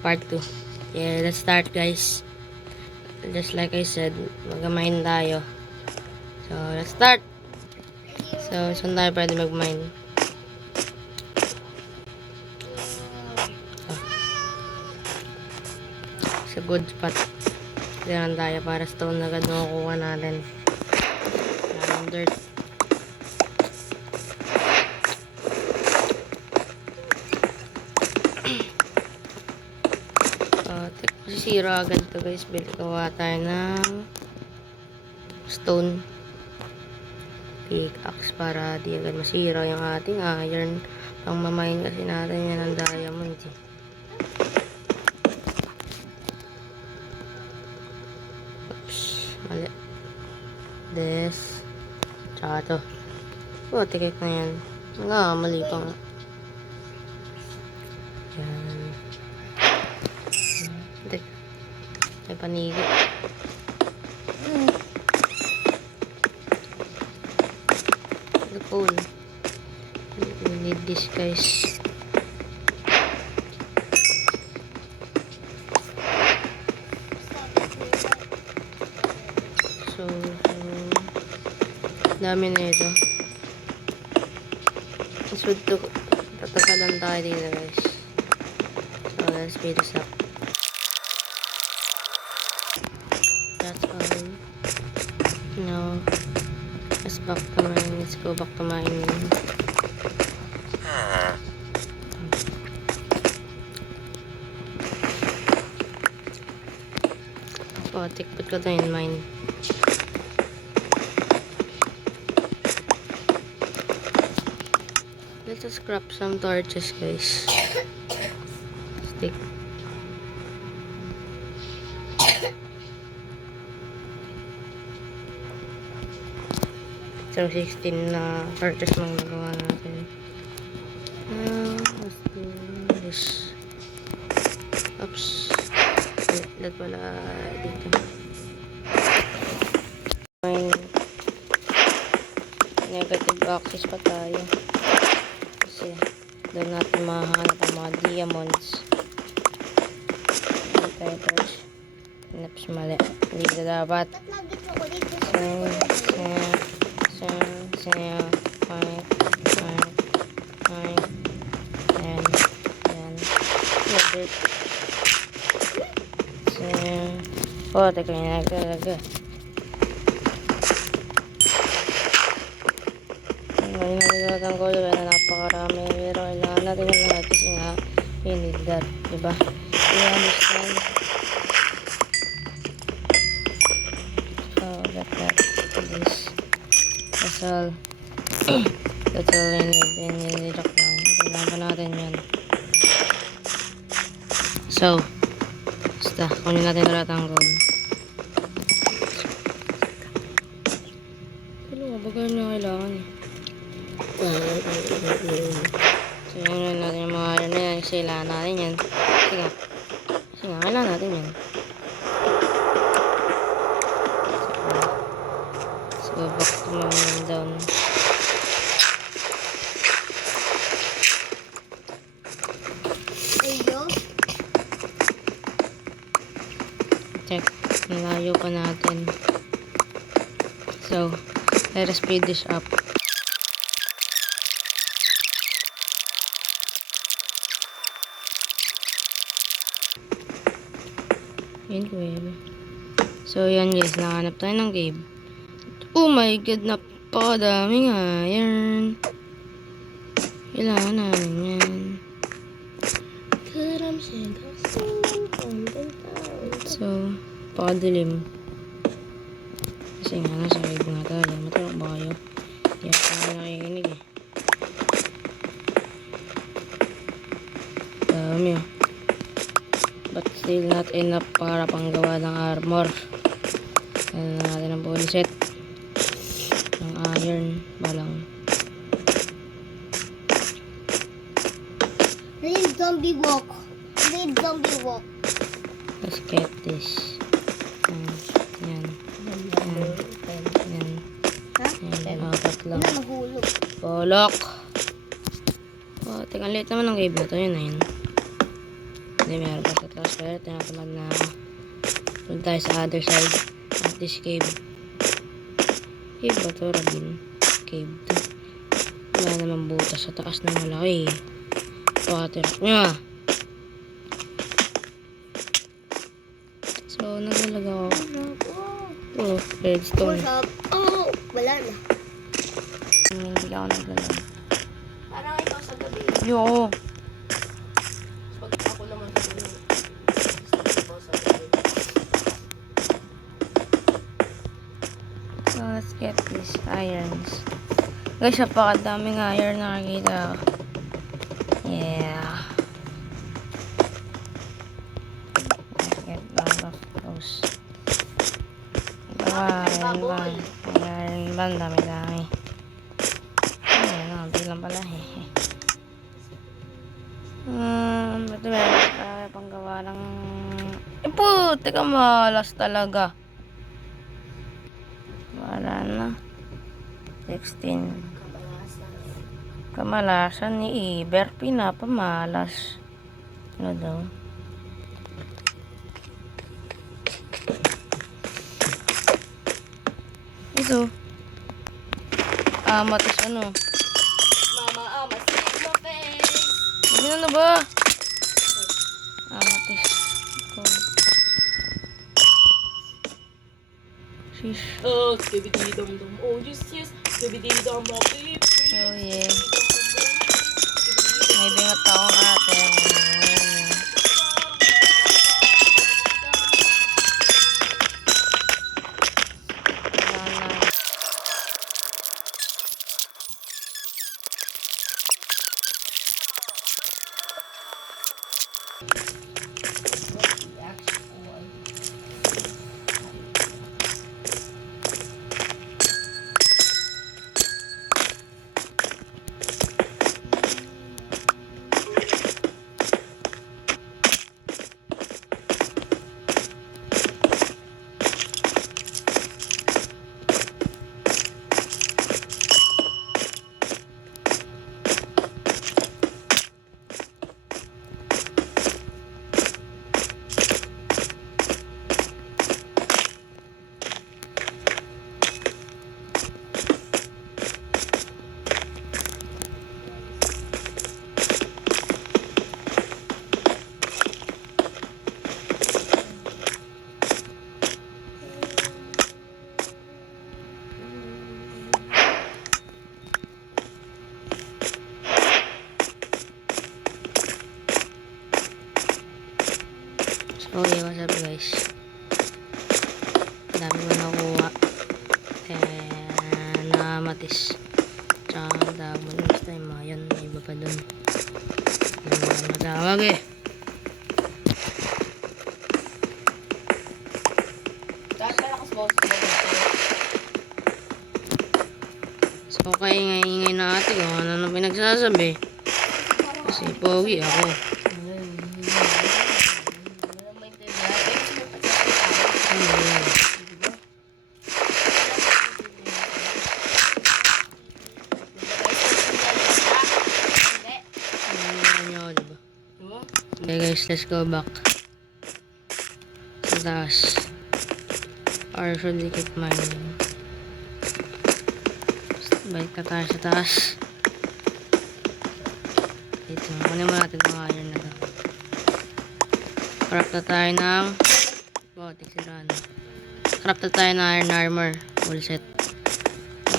part 2. Yeah, let's start guys. Just like I said, mag-mine tayo. So, let's start. So, saan tayo pwede mag-mine? Sa good spot. Diyan tayo para stone agad makukuha natin. Maraming dirt. Sira agad to guys. Gawa tayo ng stone pickaxe para di agad masira yung ating iron. Pang mamain kasi natin yan ng diamonds eh. Oops, mali. This. Tsaka to. Oh, tikik na yan. Mali pa nga. Yan. May panigit. The pole. We need this guys. So dami na ito. So tatagalan tayo dito guys. So let's speed this up. That's all. No. Let's go back to mining. Oh, tikpot ko tayo in mine. Let's just scrap some torches guys. Stick. So 16 na torches mang nagawa natin. Now, let's do this. Oops. That pala dito. May negative access pa tayo. Kasi doon natin mahanap ang mga diamonds. Hindi tayo torch. Naps mali. Hindi na dapat. Oh, teka na talaga. Ngayon nalimutan ko na napakarami. Pero kailangan natin yung lahat kasi nga we need that. Diba? You understand? So, that. This. That's all. That's all we need. Nililock lang. Kailangan pa natin yan. So, basta, kunin natin lahat ang gold. Bagal na kailangan eh. So, yun natin yung mga iron na yan. Kasi kailangan natin yan. Kasi nga, kailangan natin yan. So, back to my down. Check. Nalayo pa natin. So, let us speed this up. Yun, cave. So, yan guys. Nakahanap tayo ng cave. Oh my god, napakadaming iron. Kailangan namin yan. So, pakadilim. Kasi nga, nasa cave nga tayo. Matalok ba kayo? Hindi ako tayo nakikinig eh. Dami oh. But still not enough para panggawa ng armor. Kailangan na natin ang bone set. Ng iron balang. Need zombie walk. Let's get this. Yan. Tatlo. Bolok. Oh, teka, late naman ang cave na to. Yun na yun. Hindi, meron pa sa taas. Pero tinatamad na ako. Punta tayo sa other side of this cave. Cave ba to, Rabin? Cave to. Wala naman butas sa taas na malaki. Water. Yeah. So, naglalag ako. Oh, redstone. Oh, wala na. Hindi ako naglalag. Parang ikaw sa gabi. Yo. Pag ako naman sa gabi. Ikaw sa gabi. So, let's get these irons. Guys, napakadaming iron na nakikita ko. Yeah. Let's get all of those. Iron ba? Iron ba? Ang dami-dami. Ayan, hindi lang pala. Ito meron panggawa ng... puti ka, malas talaga. Wala na. 16. Kamalasan ni Iber, pinapamalas. Ano daw? Ito. Matis ano? Mama, save my face. Ano na ba? Matis. Ito. Shish. Oh, skibidi-dum-dum. Oh, yes. Skibidi-dum-dum. So, yeah. May bingot akong ate. So, yeah, what's up guys? Dami ko nakuha. Na matis. Tsaka tawag mo next time. Ayan, may iba pa dun. Matawag eh. Kahit malakas ba ako sa So, kaya ingay-ingay na ate ko. Ano na pinagsasabi? Kasi pogi ako. Okay guys, let's go back sa taas. Or should we keep mining? Balik na tayo sa taas. Dito, kunin mo natin itong iron na to. Craft na tayo ng tiksiran. Craft na tayo ng iron armor. Full set.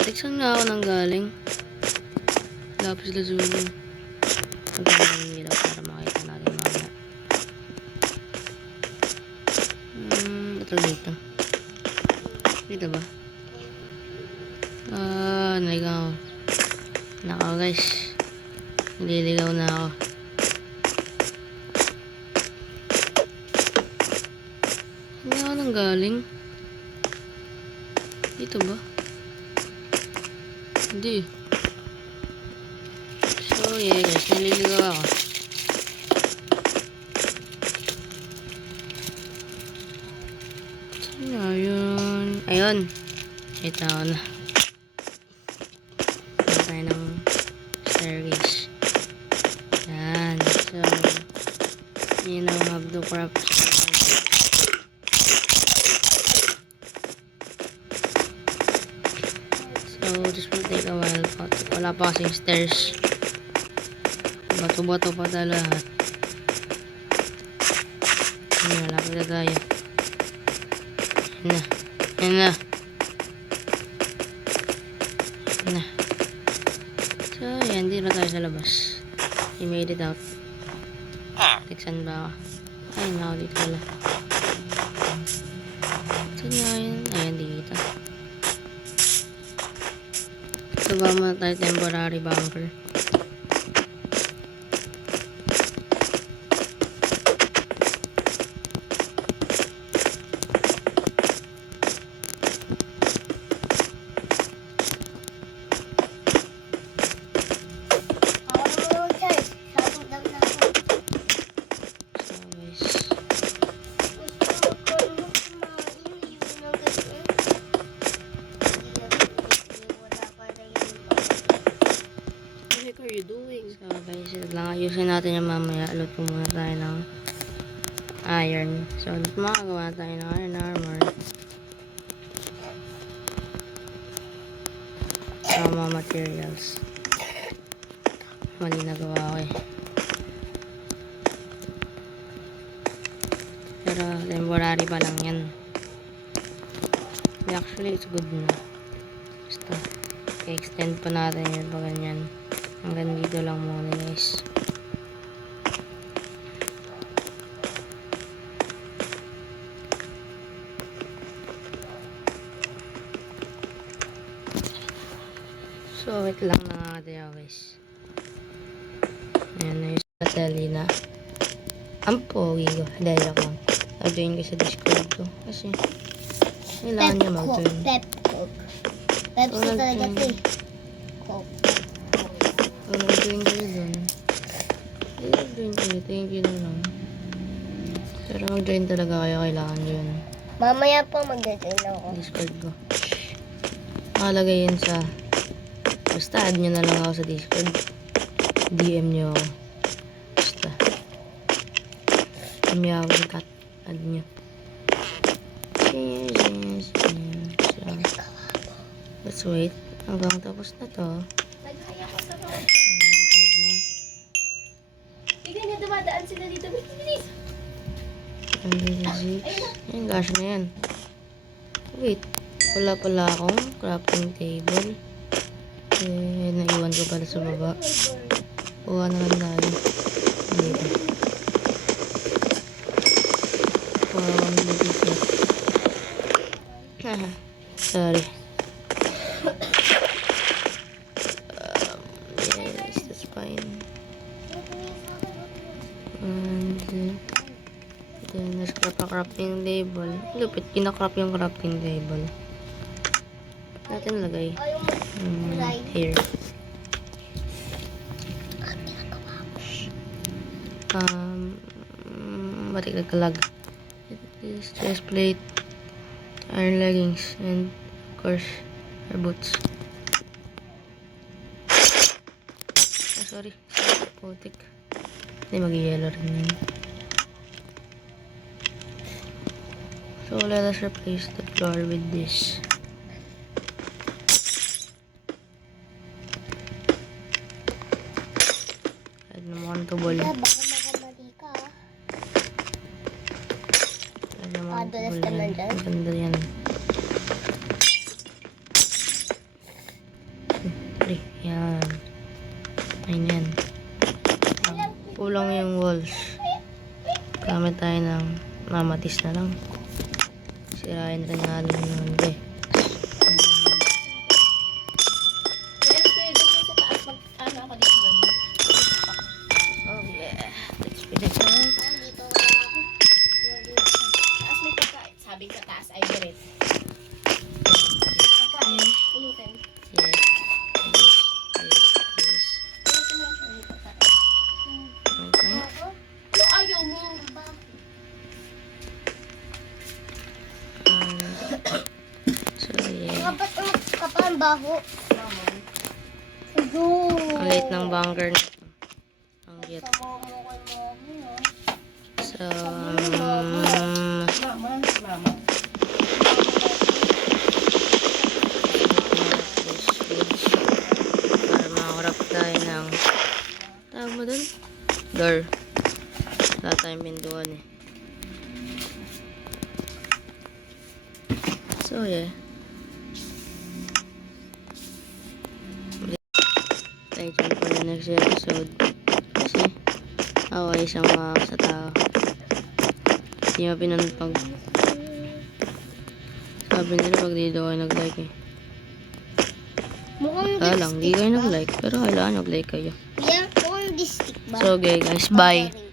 Tiksan na ako nang galing. Lapis lazuli. Magandang ng ilaw para makita natin mamaya. Ito dito. Dito ba? Naligaw. Nakaw guys. Nililigaw na ako. Hindi ako nang galing. Dito ba? Hindi. So yeah guys, naliligaw ako. Ayun. Ayun. Ito na. Ito tayo ng staircase. Yan. So, yun now have to craft. So, this will take a while pa. Wala pa kasing stairs. Bato-bato pa tayo lahat. Ayan, lapit na tayo. Ayan na. Ayan na. Ayan na. So, ayan. Hindi na tayo sa labas. We made it out. Tiksan ba ako? Ay, na dito pala. Saan nga yun? Ayan, dito. Saba muna tayo temporary bunker. What are you doing? So guys, ito lang. Ayusin natin yung mamaya. Luto muna tayo ng iron. So, makagawa tayo ng iron armor. So, mga materials. Mali nagawa ko eh. Pero, temporary pa lang yan. Actually, it's good na. Basta, i-extend pa natin yun pa ganyan. Hanggang dito lang muna guys. So, wait lang na natin guys. Ayan na yung Catalina. Ang pogi ko. Dahil ako. I'll-join ko sa Discord ko. Kasi, kailangan niya mag-join. Pepsi talaga ito eh. Coke. So, mag-join kayo dun. Mag-join kayo. Thank you na lang. Pero mag-join talaga kayo. Kailangan yun. Mamaya po mag-join ako. Discord ko. Nakalagay yun sa... Basta add nyo na lang ako sa Discord. DM nyo ako. Basta. DM nyo ako sa add nyo. Yes. So, let's wait. Hanggang tapos na to. Naghaya ko sa mga. Add na. Tignan niya, dumadaan sila dito. Bilis! 26. Ayan, gosh na yan. Wait. Wala pala akong crafting table. Eh, naiwan ko pala sa baba. Kuha na lang tayo. Dito. Kuha dito. Haha. Sorry. Yes, that's fine. And then, nascrap ang crafting table. Lupit, kinakrap yung crafting table. Natin lagay. Here. Batik nagkalag. This chest plate, iron leggings, and of course, our boots. Ah, sorry. Putik. Hindi mag-yellow rin yun. So, let us replace the floor with this. Add naman tubol. Baka makamali ka ah. Add naman dulas tubol ka na yan. dyan? Maganda yan. Pre, yan. Ayun yan. Kulang yung walls. Gamit tayo ng mamatis na lang. Sirain rin natin yun. Okay. Kaya doon sa taas, mag-ano ako dito. Oh yeah. Let's finish it. Dito wala ako. Taas may pagkain. Sabi sa taas ay direct. Pagkain, pulutin. Yes. Yes. Pulutin mo yung pagkain. Okay. Ano ayaw mo? So yeah. Kapag ang baho. Ang late ng bunker na to. Ang cute. Sama mo kay mommy ah. So So, Mama. Mama. para makakurap tayo ng tawag mo dun? Door. Wala tayong pintuan eh. So, yeah. Tayo dyan po na next episode. Kasi, ako ay isang sa tao. Hindi mo pinantog. Sabi nila pag dito kayo nag-like eh. Mukhang Kaya lang, di kayo nag-like. Pero kailangan nag-like kayo. Yeah, mukhang distik ba? So, okay guys, bye. Boring.